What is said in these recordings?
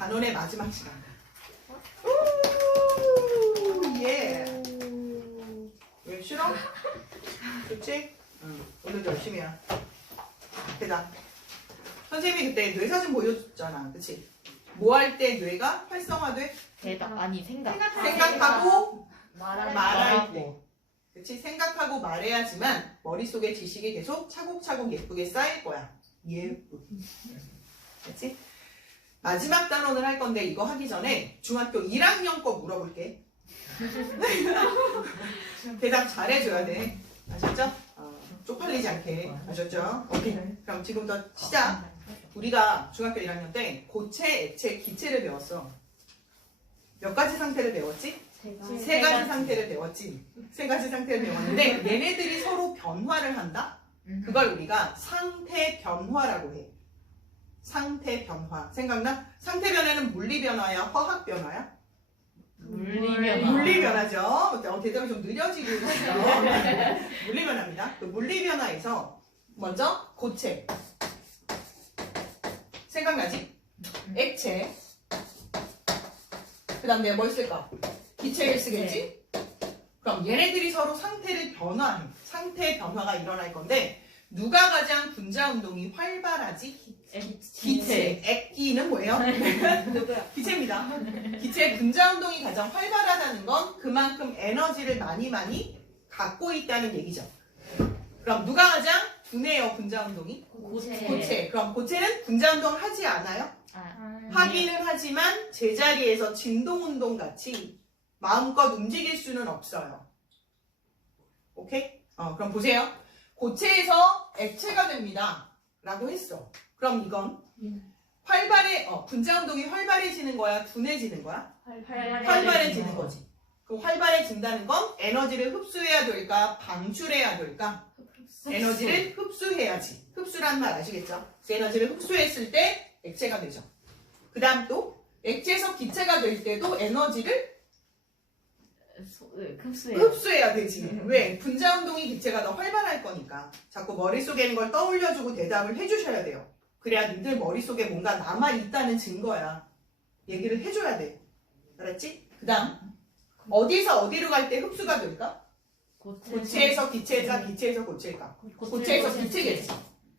단원의 마지막 시간. 우, 예. 왜 싫어? 좋지? 응. 오늘도 열심히 해. 대답. 선생님이 그때 뇌사진 보여줬잖아. 그치? 뭐 할 때 뇌가 활성화돼? 대답 아니 생각. 생각하고 말할 말하고. 때. 그치? 생각하고 말해야지만 머릿속에 지식이 계속 차곡차곡 예쁘게 쌓일 거야. 예쁘. 그치? 마지막 단원을 할 건데 이거 하기 전에 중학교 1학년 거 물어볼게. 대답 잘해줘야 돼. 아셨죠? 쪽팔리지 않게. 아셨죠? 오케이. 그럼 지금부터 시작. 우리가 중학교 1학년 때 고체, 액체, 기체를 배웠어. 몇 가지 상태를 배웠지? 세 가지 상태를 배웠지. 세 가지 상태를 배웠는데 얘네들이 서로 변화를 한다? 그걸 우리가 상태 변화라고 해. 상태 변화. 생각나? 상태 변화는 물리 변화야? 화학 변화야? 물리 변화. 물리 변화죠. 대답이 좀 느려지고 있어요. 물리 변화입니다. 그 물리 변화에서 먼저 고체. 생각나지? 액체. 그 다음 내가 뭐 있을까? 기체를 쓰겠지? 그럼 얘네들이 서로 상태를 변화해. 상태 변화가 일어날 건데 누가 가장 분자 운동이 활발하지? 기체. 액기는 뭐예요? 기체입니다. 기체의 분자 운동이 가장 활발하다는 건 그만큼 에너지를 많이 갖고 있다는 얘기죠. 그럼 누가 가장 둔해요, 분자 운동이? 고체. 그럼 고체는 분자 운동을 하지 않아요? 하기는 하지만 제자리에서 진동 운동 같이 마음껏 움직일 수는 없어요. 오케이? 그럼 보세요. 고체에서 액체가 됩니다. 라고 했어. 그럼 이건 분자 운동이 활발해지는 거야? 둔해지는 거야? 활발해지는 거지. 그럼 활발해진다는 건 에너지를 흡수해야 될까? 방출해야 될까? 에너지를 흡수해야지. 흡수란 말 아시겠죠? 에너지를 흡수했을 때 액체가 되죠. 그 다음 또 액체에서 기체가 될 때도 에너지를 흡수해야 되지. 왜? 분자 운동이 기체가 더 활발할 거니까. 자꾸 머릿속에 있는 걸 떠올려주고 대답을 해주셔야 돼요. 그래야 니들 머릿속에 뭔가 남아있다는 증거야. 얘기를 해줘야 돼. 알았지? 그 다음 어디서 어디로 갈 때 흡수가 될까? 고체에서 기체일까? 기체에서 고체일까? 고체에서 기체겠지.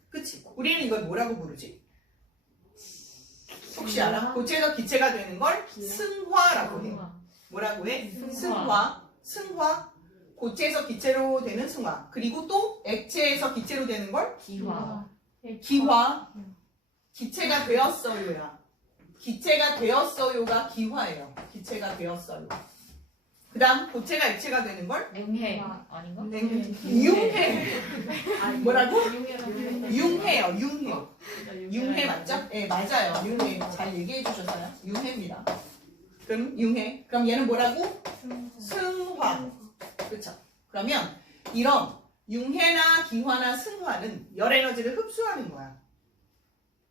그치? 우리는 이걸 뭐라고 부르지? 혹시 알아? 고체에서 기체가 되는 걸 승화라고 해. 뭐라고 해? 승화. 고체에서 기체로 되는 승화. 그리고 또 액체에서 기체로 되는 걸 기화. 기체가 되었어요야. 기체가 되었어요가 기화예요. 기체가 되었어요. 그 다음 고체가 액체가 되는 걸 융해 아닌가? 융해. 뭐라고? 융해요. 융해 맞죠? 네, 맞아요. 융해. 잘 얘기해 주셨어요. 융해입니다. 그럼 융해. 그럼 얘는 뭐라고? 승화. 그렇죠? 그러면 이런 융해나 기화나 승화는 열 에너지를 흡수하는 거야.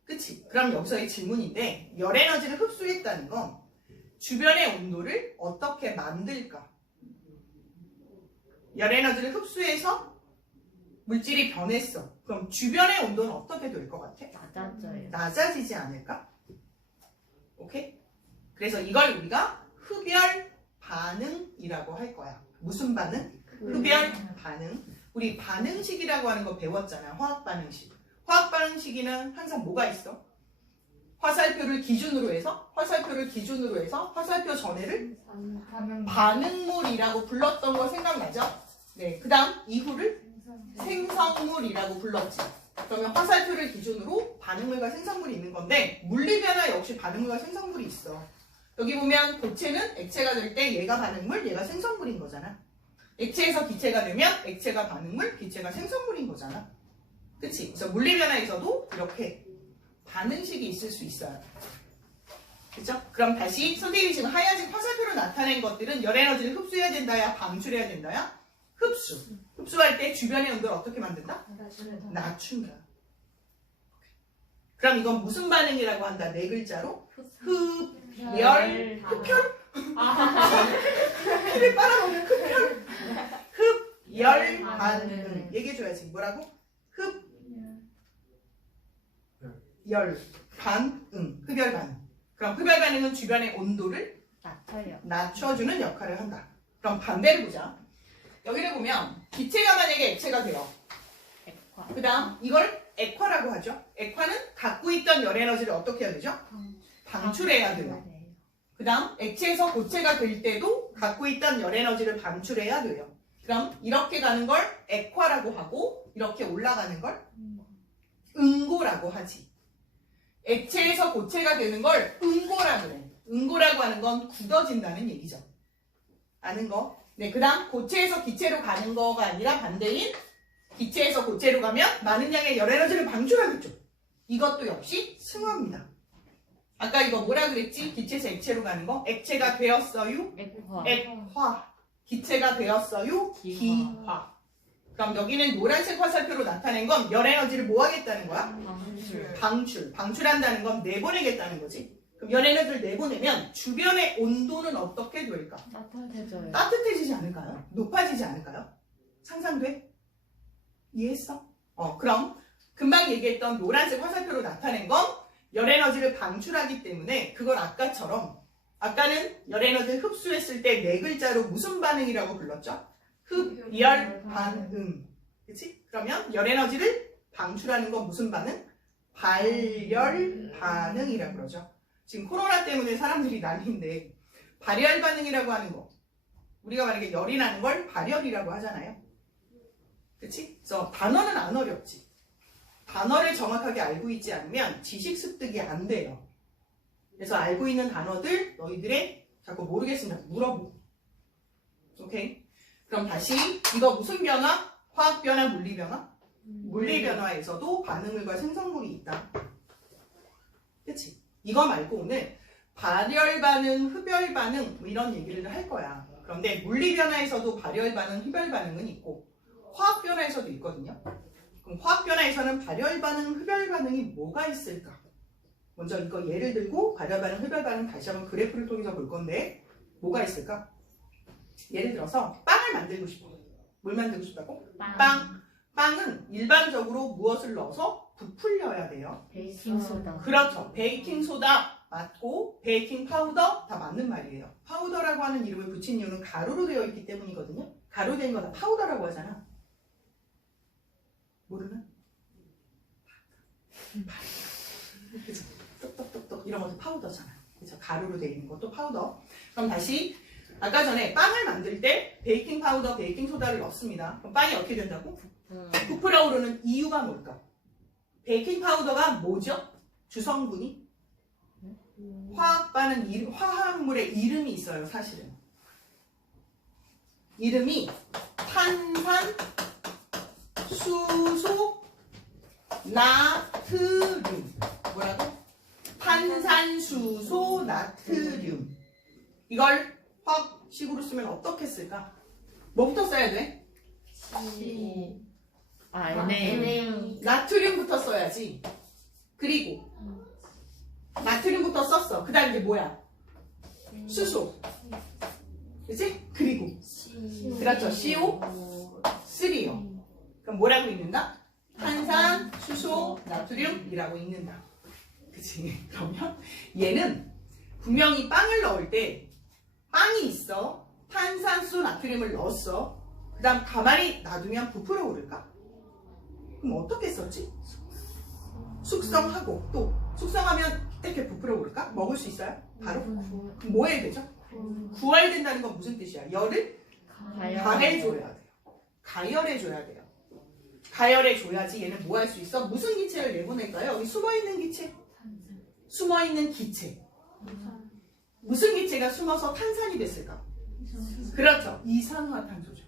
그치? 그럼 여기서의 질문인데 열 에너지를 흡수했다는 건 주변의 온도를 어떻게 만들까? 열 에너지를 흡수해서 물질이 변했어. 그럼 주변의 온도는 어떻게 될 것 같아? 낮아지지 않을까? 오케이? 그래서 이걸 우리가 흡열 반응이라고 할 거야. 무슨 반응? 흡열 반응. 우리 반응식이라고 하는 거 배웠잖아요. 화학 반응식. 화학 반응식에는 항상 뭐가 있어? 화살표를 기준으로 해서 화살표 전해를 반응물이라고 불렀던 거 생각나죠? 네. 그 다음 이후를 생성물이라고 불렀지. 그러면 화살표를 기준으로 반응물과 생성물이 있는 건데 물리 변화 역시 반응물과 생성물이 있어. 여기 보면 고체는 액체가 될 때 얘가 반응물, 얘가 생성물인 거잖아. 액체에서 기체가 되면 액체가 반응물, 기체가 생성물인 거잖아. 그치? 그래서 물리 변화에서도 이렇게 반응식이 있을 수 있어요. 그쵸? 그럼 다시 선생님이 지금 하얀색 화살표로 나타낸 것들은 열 에너지를 흡수해야 된다야, 방출해야 된다야? 흡수. 흡수할 때 주변의 온도를 어떻게 만든다? 낮춘다. 그럼 이건 무슨 반응이라고 한다? 네 글자로? 흡열? 흡혈? 피를 빨아먹는 흡혈? 흡열 반응. 얘기해줘야지. 뭐라고? 흡열 반응. 흡열 반응. 그럼 흡열 반응은 주변의 온도를 낮춰요. 낮춰주는 역할을 한다. 그럼 반대를 보자. 여기를 보면 기체가 만약에 액체가 돼요. 액화. 그 다음 이걸 액화라고 하죠. 액화는 갖고 있던 열 에너지를 어떻게 해야 되죠? 방출해야 돼요. 그 다음 액체에서 고체가 될 때도 갖고 있던 열 에너지를 방출해야 돼요. 그럼 이렇게 가는 걸 액화라고 하고 이렇게 올라가는 걸 응고라고 하지. 액체에서 고체가 되는 걸 응고라고 해. 응고라고 하는 건 굳어진다는 얘기죠. 아는 거? 네, 그 다음 고체에서 기체로 가는 거가 아니라 반대인 기체에서 고체로 가면 많은 양의 열 에너지를 방출하겠죠. 이것도 역시 승화입니다. 아까 이거 뭐라 그랬지? 기체에서 액체로 가는 거? 액체가 되었어요? 액화. 액화. 기체가 되었어요? 기화. 기화. 그럼 여기는 노란색 화살표로 나타낸 건 열 에너지를 뭐 하겠다는 거야? 방출. 방출. 방출한다는 건 내보내겠다는 거지. 그럼 열 에너지를 내보내면 주변의 온도는 어떻게 될까? 따뜻해져요. 따뜻해지지 않을까요? 높아지지 않을까요? 상상돼? 이해했어? 그럼 금방 얘기했던 노란색 화살표로 나타낸 건 열 에너지를 방출하기 때문에 그걸 아까처럼 아까는 열 에너지를 흡수했을 때 네 글자로 무슨 반응이라고 불렀죠? 흡열 반응. 그치? 그러면 열 에너지를 방출하는 건 무슨 반응? 발열 반응이라고 그러죠. 지금 코로나 때문에 사람들이 난리인데 발열 반응이라고 하는 거 우리가 만약에 열이 나는 걸 발열이라고 하잖아요. 그치? 그래서 단어는 안 어렵지. 단어를 정확하게 알고 있지 않으면 지식 습득이 안 돼요. 그래서 알고 있는 단어들 너희들의 자꾸 모르겠으면 물어보고. 오케이? 그럼 다시 이거 무슨 변화? 화학 변화, 물리 변화? 물리 변화에서도 반응물과 생성물이 있다. 그치? 이거 말고 오늘 발열 반응, 흡열 반응 뭐 이런 얘기를 할 거야. 그런데 물리 변화에서도 발열 반응, 흡열 반응은 있고 화학 변화에서도 있거든요. 그럼 화학 변화에서는 발열 반응, 흡열 반응이 뭐가 있을까? 먼저 이거 예를 들고 발열 반응, 흡열 반응 다시 한번 그래프를 통해서 볼 건데 뭐가 있을까? 예를 들어서 빵을 만들고 싶어. 뭘 만들고 싶다고? 빵. 빵은 일반적으로 무엇을 넣어서 부풀려야 돼요? 베이킹소다. 그렇죠. 베이킹소다 맞고 베이킹 파우더 다 맞는 말이에요. 파우더라고 하는 이름을 붙인 이유는 가루로 되어 있기 때문이거든요. 가루 된 거 다 파우더라고 하잖아. 모르나? 그죠? 똑똑똑똑 이런 것도 파우더잖아. 그죠? 가루로 되어 있는 것도 파우더. 그럼 다시 아까 전에 빵을 만들 때 베이킹 파우더, 베이킹 소다를 넣습니다. 그럼 빵이 어떻게 된다고? 부풀어 오르는 이유가 뭘까? 베이킹 파우더가 뭐죠? 주성분이? 화학 반응, 화학물의 이름이 있어요, 사실은. 이름이 탄산, 수소, 나트륨. 뭐라고? 탄산수소, 나트륨. 이걸 화학식으로 쓰면 어떻게 쓸까? 뭐부터 써야 돼? NA. 나트륨부터 써야지. 그리고 나트륨부터 썼어. 그 다음 이제 뭐야? 수소. 그치? 그리고 그렇죠. CO3요. 그럼 뭐라고 읽는다? 탄산, 수소, 나트륨이라고 읽는다. 그치? 그러면 얘는 분명히 빵을 넣을 때 빵이 있어. 탄산, 수소, 나트륨을 넣었어. 그 다음 가만히 놔두면 부풀어 오를까? 그럼 어떻게 썼지? 숙성하고 또 숙성하면 이렇게 부풀어 오를까? 먹을 수 있어요? 바로? 그럼 뭐 해야 되죠? 구해야 된다는 건 무슨 뜻이야? 열을 가해줘야 돼요. 가열해줘야 돼요. 가열해줘야지 얘는 뭐 할 수 있어? 무슨 기체를 내보낼까요? 여기 숨어있는 기체. 숨어있는 기체. 무슨 기체가 숨어서 탄산이 됐을까? 그렇죠. 이산화탄소죠.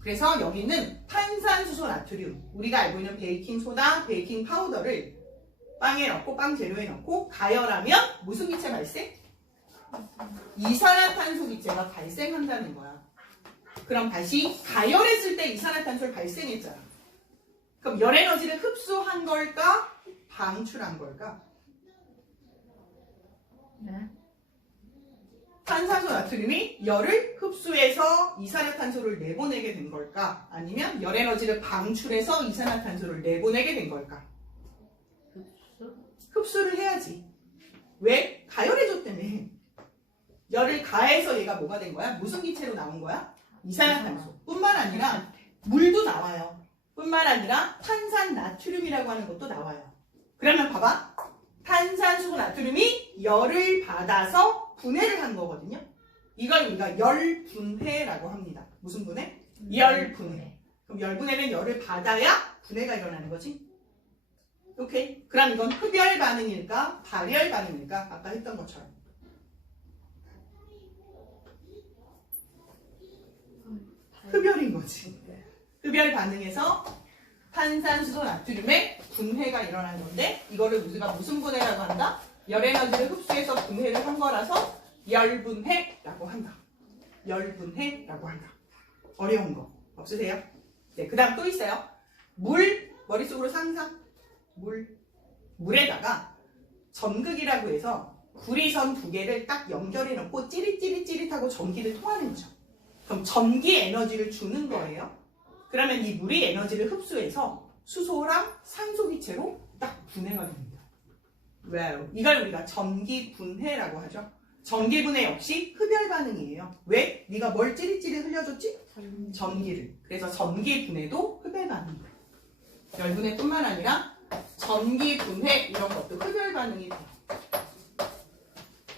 그래서 여기는 탄산수소 나트륨, 우리가 알고 있는 베이킹소다, 베이킹 파우더를 빵에 넣고 빵 재료에 넣고 가열하면 무슨 기체 발생? 이산화탄소 기체가 발생한다는 거야. 그럼 다시 가열했을 때 이산화탄소를 발생했잖아. 그럼 열 에너지를 흡수한 걸까? 방출한 걸까? 네. 탄산소 나트륨이 열을 흡수해서 이산화탄소를 내보내게 된 걸까? 아니면 열 에너지를 방출해서 이산화탄소를 내보내게 된 걸까? 흡수를 해야지. 왜? 가열해졌다며. 열을 가해서 얘가 뭐가 된 거야? 무슨 기체로 나온 거야? 이산화탄소. 뿐만 아니라 물도 나와요. 뿐만 아니라 탄산 나트륨이라고 하는 것도 나와요. 그러면 봐봐. 탄산수 나트륨이 열을 받아서 분해를 한 거거든요. 이걸 우리가 열분해라고 합니다. 무슨 분해? 열분해. 그럼 열분해는 열을 받아야 분해가 일어나는 거지. 오케이. 그럼 이건 흡열 반응일까? 발열 반응일까? 아까 했던 것처럼. 흡열인 거지. 흡열 반응에서 탄산수소 나트륨의 분해가 일어난 건데 이거를 우리가 무슨 분해라고 한다? 열 에너지를 흡수해서 분해를 한 거라서 열분해라고 한다. 열분해라고 한다. 어려운 거 없으세요? 네, 그 다음 또 있어요. 물, 머릿속으로 상상. 물에다가 전극이라고 해서 구리선 두 개를 딱 연결해 놓고 찌릿찌릿찌릿하고 전기를 통하는 거죠. 그럼 전기 에너지를 주는 거예요. 그러면 이 물이 에너지를 흡수해서 수소랑 산소 기체로 딱 분해가 됩니다. 와우. 이걸 우리가 전기 분해라고 하죠. 전기 분해 역시 흡열 반응이에요. 왜? 네가 뭘 찌릿찌릿 흘려줬지? 전기를. 그래서 전기 분해도 흡열 반응이에요. 열분해뿐만 아니라 전기 분해 이런 것도 흡열 반응이 돼요.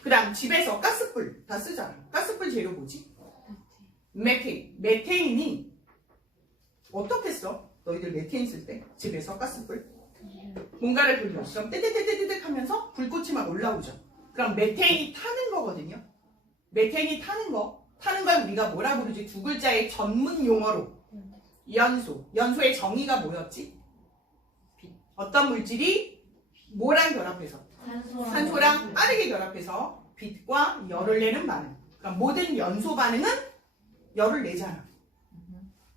그 다음 집에서 가스불 다 쓰잖아. 가스불 재료 뭐지? 메테인. 메테인이 어떻게 써? 너희들 메테인 쓸 때 집에서 가스불 뭔가를 돌려. 그럼 떼떼떼떼떼 하면서 불꽃이 막 올라오죠. 그럼 메테인이 타는 거거든요. 메테인이 타는 걸 우리가 뭐라 부르지? 두 글자의 전문 용어로 연소. 연소의 정의가 뭐였지? 어떤 물질이 뭐랑 결합해서? 산소랑 빠르게 결합해서 빛과 열을 내는 반응. 그럼 모든 연소 반응은 열을 내잖아.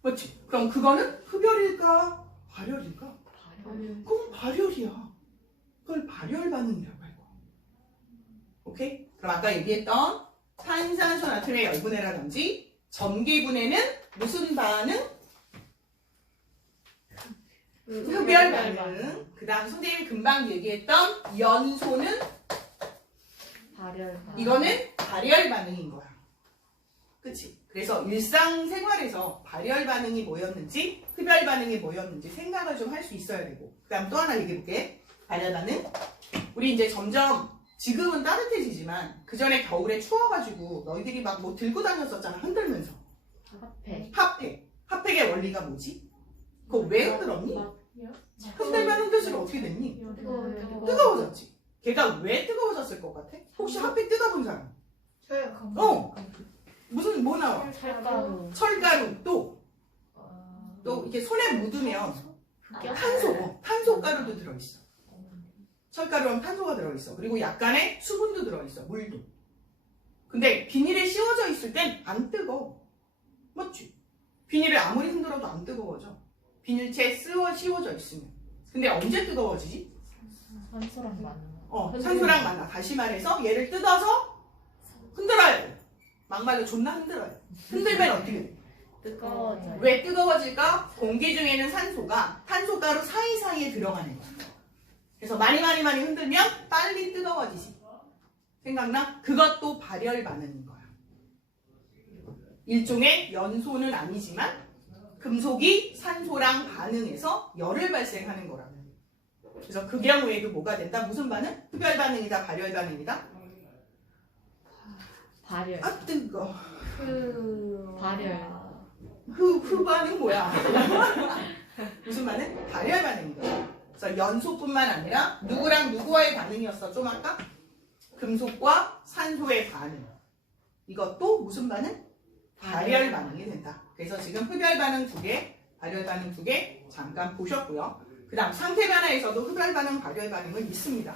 그렇지? 그럼 그거는 흡열일까? 발열일까? 그럼 발열이야. 그걸 발열 반응이라고 할 거야. 오케이? 그럼 아까 얘기했던 탄산수 나트륨의 열분해라든지 전기분해는 무슨 반응? 흡열 반응. 그 다음 선생님이 금방 얘기했던 연소는 발열. 이거는 발열 반응인 거야. 그치? 그래서 일상생활에서 발열 반응이 뭐였는지 흡열 반응이 뭐였는지 생각을 좀 할 수 있어야 되고 그 다음 또 하나 얘기해볼게. 발열 반응. 우리 이제 점점 지금은 따뜻해지지만 그 전에 겨울에 추워가지고 너희들이 막 뭐 들고 다녔었잖아. 흔들면서. 핫팩. 핫팩의 원리가 뭐지? 그거 왜 흔들었니? 흔들면 흔들수록 어떻게 됐니? 뜨거워졌지. 걔가 왜 뜨거워졌을 것 같아? 혹시 핫팩 뜯어본 사람? 저요. 무슨 뭐 나와? 철가루. 철가루 또 이렇게 손에 묻으면 탄소가루도 들어있어. 철가루는 탄소가 들어있어. 그리고 약간의 수분도 들어있어. 물도. 근데 비닐에 씌워져 있을 땐 안 뜨거워. 맞지? 비닐을 아무리 흔들어도 안 뜨거워져. 비닐채에 씌워져 있으면. 근데 언제 뜨거워지지? 산소랑 만나. 산소랑 만나. 다시 말해서 얘를 뜯어서 흔들어야 돼. 막말로 존나 흔들어요. 흔들면 어떻게 돼? 뜨거워져. 왜 뜨거워질까? 공기 중에는 산소가 탄소가루 사이사이에 들어가는 거야. 그래서 많이 흔들면 빨리 뜨거워지지. 생각나? 그것도 발열 반응인 거야. 일종의 연소는 아니지만 금속이 산소랑 반응해서 열을 발생하는 거라고. 그래서 그 경우에도 뭐가 된다? 무슨 반응? 흡열 반응이다, 발열 반응이다? 발열. 아 뜨거. 발열. 그 반응 뭐야? 무슨 반응? 발열 반응인 거야. 그래서 연소뿐만 아니라 누구랑 누구와의 반응이었어? 좀 아까? 금속과 산소의 반응. 이것도 무슨 반응? 발열 반응이 된다. 그래서 지금 흡열 반응 2개, 발열 반응 2개 잠깐 보셨고요. 그 다음 상태 변화에서도 흡열 반응, 발열 반응은 있습니다.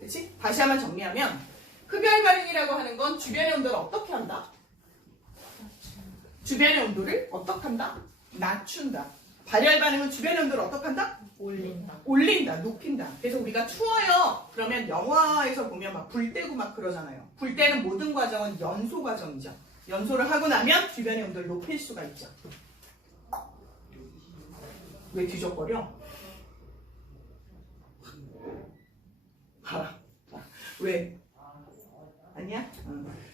그치? 다시 한번 정리하면 흡열 반응이라고 하는 건 주변의 온도를 어떻게 한다? 주변의 온도를 어떻게 한다? 낮춘다. 발열 반응은 주변의 온도를 어떻게 한다? 올린다, 높인다. 그래서 우리가 추워요. 그러면 영화에서 보면 막 불 떼고 막 그러잖아요. 불 떼는 모든 과정은 연소 과정이죠. 연소를 하고 나면 주변의 온도를 높일 수가 있죠. 왜 뒤적거려? 왜? 아니야?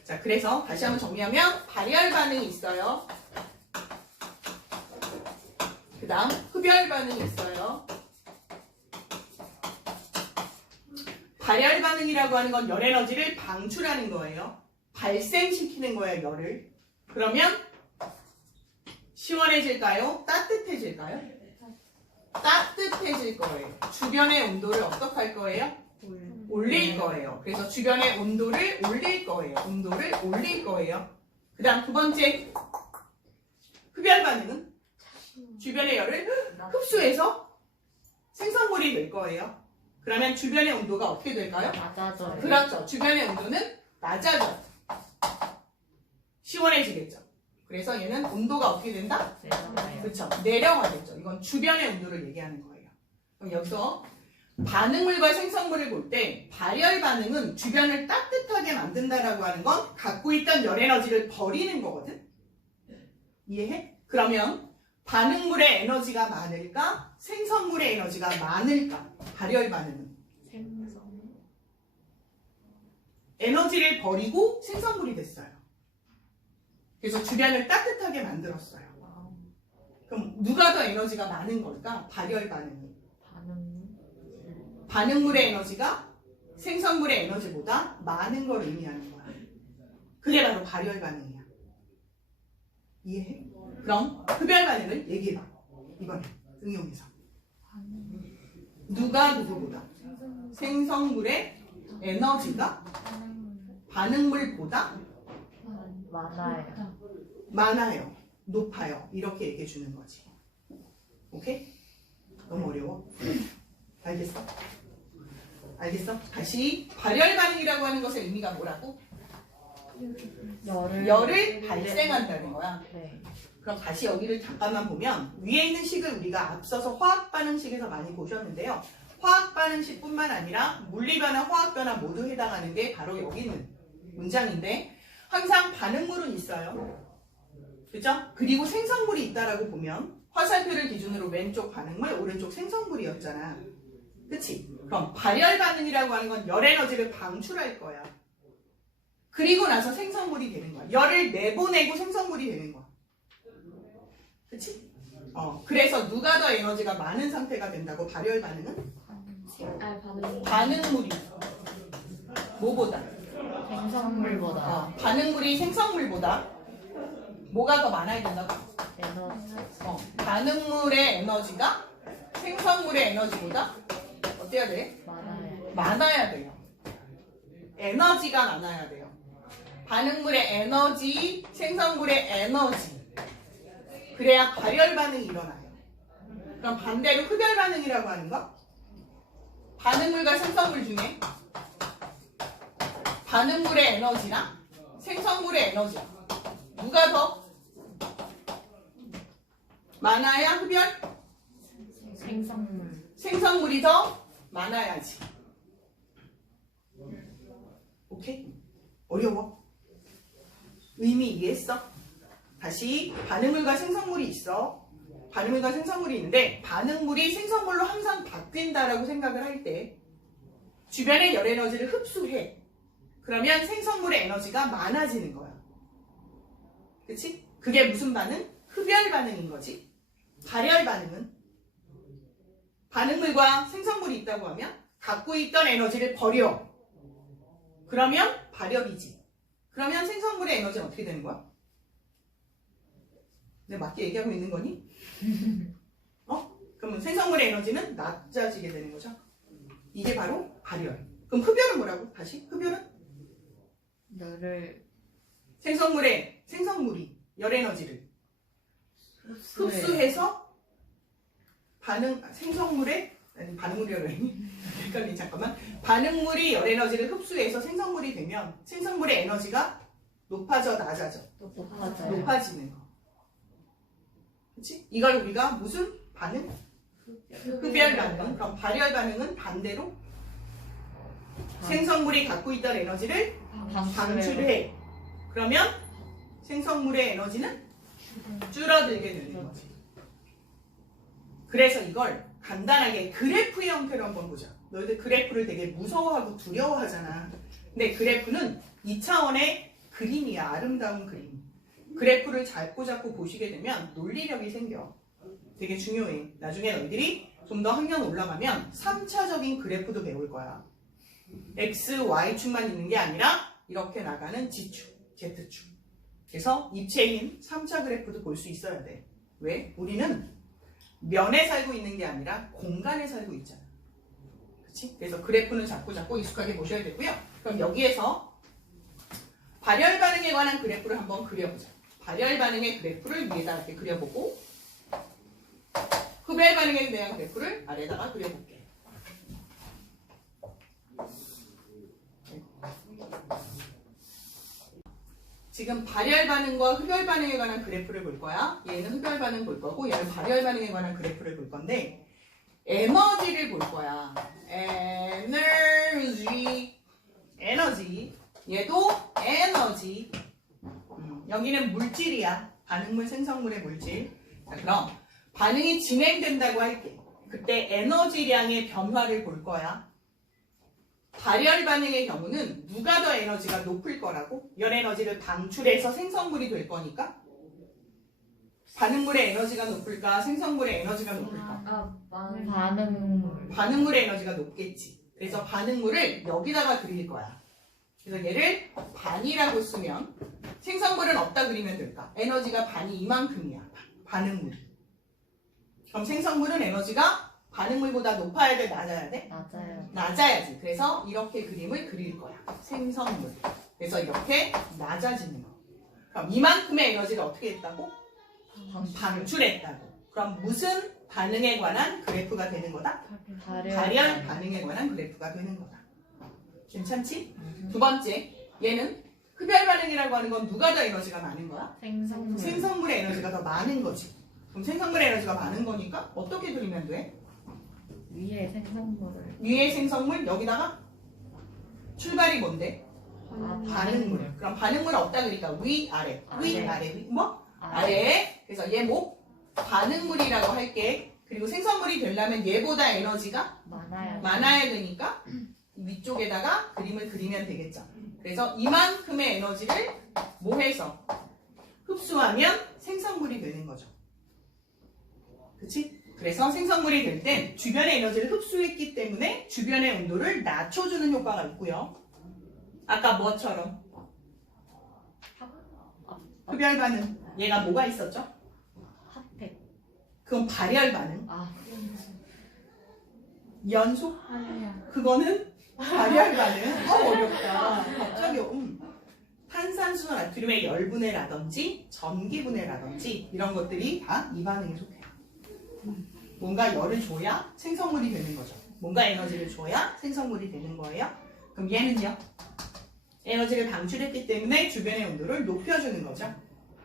자, 그래서 다시 한번 정리하면 발열 반응이 있어요. 그 다음 흡열 반응이 있어요. 발열 반응이라고 하는 건 열 에너지를 방출하는 거예요. 발생시키는 거예요, 열을. 그러면 시원해질까요? 따뜻해질까요? 따뜻해질 거예요. 주변의 온도를 어떻게 할 거예요? 올릴 거예요. 그래서 주변의 온도를 올릴 거예요. 온도를 올릴 거예요. 그 다음 두 번째 흡열 반응은 주변의 열을 흡수해서 생성물이 될 거예요. 그러면 주변의 온도가 어떻게 될까요? 낮아져요. 그렇죠. 주변의 온도는 낮아져요. 시원해지겠죠. 그래서 얘는 온도가 어떻게 된다? 내려가요. 그렇죠. 내려가겠죠. 이건 주변의 온도를 얘기하는 거예요. 그럼 여기서 반응물과 생성물을 볼 때 발열 반응은 주변을 따뜻하게 만든다라고 하는 건 갖고 있던 열 에너지를 버리는 거거든. 이해해? 그러면 반응물의 에너지가 많을까? 생성물의 에너지가 많을까? 발열 반응은 생성. 에너지를 버리고 생성물이 됐어요. 그래서 주변을 따뜻하게 만들었어요. 그럼 누가 더 에너지가 많은 걸까? 발열 반응은. 반응물의 에너지가 생성물의 에너지보다 많은 걸 의미하는 거야. 그게 바로 발열 반응이야. 이해해? 그럼 흡열 반응을 얘기해봐. 이번에 응용해서. 누가 누구보다? 생성물의 에너지가 반응물보다 많아요. 많아요. 높아요. 이렇게 얘기해 주는 거지. 오케이? 너무 어려워? 알겠어? 알겠어? 다시 발열 반응이라고 하는 것의 의미가 뭐라고? 열을 발생한다는 거야. 네. 그럼 다시 여기를 잠깐만 보면 위에 있는 식을 우리가 앞서서 화학 반응식에서 많이 보셨는데요. 화학 반응식뿐만 아니라 물리 변화, 화학 변화 모두 해당하는 게 바로 여기 있는 문장인데 항상 반응물은 있어요. 그죠? 그리고 생성물이 있다라고 보면 화살표를 기준으로 왼쪽 반응물, 오른쪽 생성물이었잖아. 그치? 그럼 발열 반응이라고 하는 건 열 에너지를 방출할 거야. 그리고 나서 생성물이 되는 거야. 열을 내보내고 생성물이 되는 거야. 그치? 그래서 누가 더 에너지가 많은 상태가 된다고? 발열 반응은? 반응물이 뭐보다? 생성물보다 반응물이 생성물보다 뭐가 더 많아야 된다고? 에너지 반응물의 에너지가 생성물의 에너지보다 어때야 돼? 많아요. 많아야 돼요. 에너지가 많아야 돼요. 반응물의 에너지, 생성물의 에너지. 그래야 발열 반응이 일어나요. 그럼 반대로 흡열 반응이라고 하는 거? 반응물과 생성물 중에 반응물의 에너지랑 생성물의 에너지 누가 더 많아야 흡열? 생성물. 생성물이 더 많아야지. 오케이? 어려워? 의미 이해했어? 다시 반응물과 생성물이 있어. 반응물과 생성물이 있는데 반응물이 생성물로 항상 바뀐다라고 생각을 할 때 주변의 열 에너지를 흡수해. 그러면 생성물의 에너지가 많아지는 거야. 그치? 그게 무슨 반응? 흡열 반응인 거지. 발열 반응은 반응물과 생성물이 있다고 하면 갖고 있던 에너지를 버려. 그러면 발열이지. 그러면 생성물의 에너지는 어떻게 되는 거야? 내가 맞게 얘기하고 있는 거니? 그러면 생성물의 에너지는 낮아지게 되는 거죠. 이게 바로 발열. 그럼 흡열은 뭐라고? 다시 흡열은? 열을 생성물이 열 에너지를 흡수해서 반응물이 헷갈리니 잠깐만. 반응물이 열 에너지를 흡수해서 생성물이 되면 생성물의 에너지가 높아져 낮아져? 높아져요. 높아지는 거. 그치? 이걸 우리가 무슨 반응? 흡열 반응. 그럼 발열 반응은 반대로 생성물이 갖고 있던 에너지를 방출해. 그러면 생성물의 에너지는 줄어들게 되는 거지. 그래서 이걸 간단하게 그래프 형태로 한번 보자. 너희들 그래프를 되게 무서워하고 두려워하잖아. 근데 그래프는 2차원의 그림이야. 아름다운 그림. 그래프를 자꾸 보시게 되면 논리력이 생겨. 되게 중요해. 나중에 너희들이 좀 더 학년 올라가면 3차적인 그래프도 배울 거야. X, Y축만 있는 게 아니라 이렇게 나가는 G축, Z축. 그래서 입체인 3차 그래프도 볼 수 있어야 돼. 왜? 우리는 면에 살고 있는 게 아니라 공간에 살고 있잖아. 그치? 그래서 그래프는 자꾸 익숙하게 보셔야 되고요. 그럼 여기에서 발열 반응에 관한 그래프를 한번 그려보자. 발열 반응의 그래프를 위에다 이렇게 그려보고 흡열 반응에 대한 그래프를 아래다가 그려볼게. 지금 발열 반응과 흡열 반응에 관한 그래프를 볼 거야. 얘는 흡열 반응 볼 거고 얘는 발열 반응에 관한 그래프를 볼 건데 에너지를 볼 거야. 에너지. 얘도 에너지. 여기는 물질이야. 반응물, 생성물의 물질. 자, 그럼 반응이 진행된다고 할게. 그때 에너지량의 변화를 볼 거야. 발열 반응의 경우는 누가 더 에너지가 높을 거라고? 열 에너지를 방출해서 생성물이 될 거니까 반응물의 에너지가 높을까? 생성물의 에너지가 높을까? 반응물. 반응물의 에너지가 높겠지. 그래서 반응물을 여기다가 그릴 거야. 그래서 얘를 반이라고 쓰면 생성물은 어디다 그리면 될까? 에너지가 반이 이만큼이야. 반응물이. 그럼 생성물은 에너지가 반응물보다 높아야 돼? 낮아야 돼? 맞아요. 낮아야지. 그래서 이렇게 그림을 그릴 거야. 생성물. 그래서 이렇게 낮아지는 거. 그럼 이만큼의 에너지를 어떻게 했다고? 방출했다고. 그럼 무슨 반응에 관한 그래프가 되는 거다? 발열 반응에 관한 그래프가 되는 거다. 괜찮지? 두 번째, 얘는 흡열 반응이라고 하는 건 누가 더 에너지가 많은 거야? 생성물. 생성물의 에너지가 더 많은 거지. 그럼 생성물의 에너지가 많은 거니까 어떻게 그리면 돼? 위에 생성물을. 위에 생성물, 여기다가 출발이 뭔데? 반응물. 그럼 반응물을 어디다 그릴까? 위, 아래. 위, 아래. 위, 뭐? 아래. 그래서 얘 뭐? 반응물이라고 할게. 그리고 생성물이 되려면 얘보다 에너지가 많아야 되니까 위쪽에다가 그림을 그리면 되겠죠. 그래서 이만큼의 에너지를 뭐 해서 흡수하면 생성물이 되는 거죠. 그치? 그래서 생성물이 될 땐 주변의 에너지를 흡수했기 때문에 주변의 온도를 낮춰주는 효과가 있고요. 아까 뭐처럼? 흡열 반응. 얘가 뭐가 있었죠? 핫팩. 그건 발열 반응. 연소? 그거는 발열 반응. 어렵다. 갑자기 탄산수 나트륨의 열분해라든지 전기분해라든지 이런 것들이 다 이 반응에 속해요. 뭔가 열을 줘야 생성물이 되는 거죠. 뭔가 에너지를 줘야 생성물이 되는 거예요. 그럼 얘는요? 에너지를 방출했기 때문에 주변의 온도를 높여주는 거죠.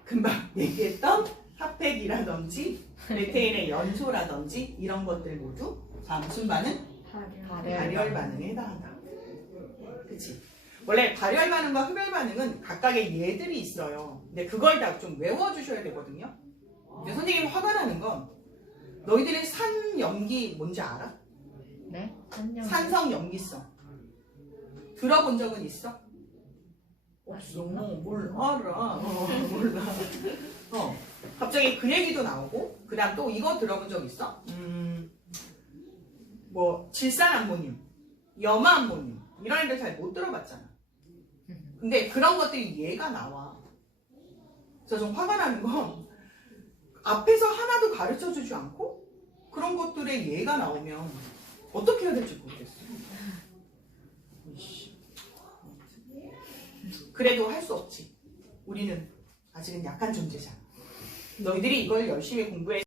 금방 얘기했던 핫팩이라든지 메테인의 연소라든지 이런 것들 모두 다 무슨 반응? 발열 반응에 해당한다. 그치? 원래 발열 반응과 흡열 반응은 각각의 예들이 있어요. 근데 그걸 다 좀 외워주셔야 되거든요. 근데 선생님이 화가 나는 건 너희들의 산염기 뭔지 알아? 네? 산성염기성. 들어본 적은 있어? 없어. 뭘 알아. 몰라. 갑자기 그 얘기도 나오고 그 다음 또 이거 들어본 적 있어? 뭐 질산암모늄, 염화암모늄 이런 애들 잘 못 들어봤잖아. 근데 그런 것들이 얘가 나와. 그래서 좀 화가 나는 건 앞에서 하나도 가르쳐주지 않고 그런 것들에 얘가 나오면 어떻게 해야 될지 모르겠어. 그래도 할 수 없지. 우리는 아직은 약한 존재잖아. 너희들이 이걸 열심히 공부해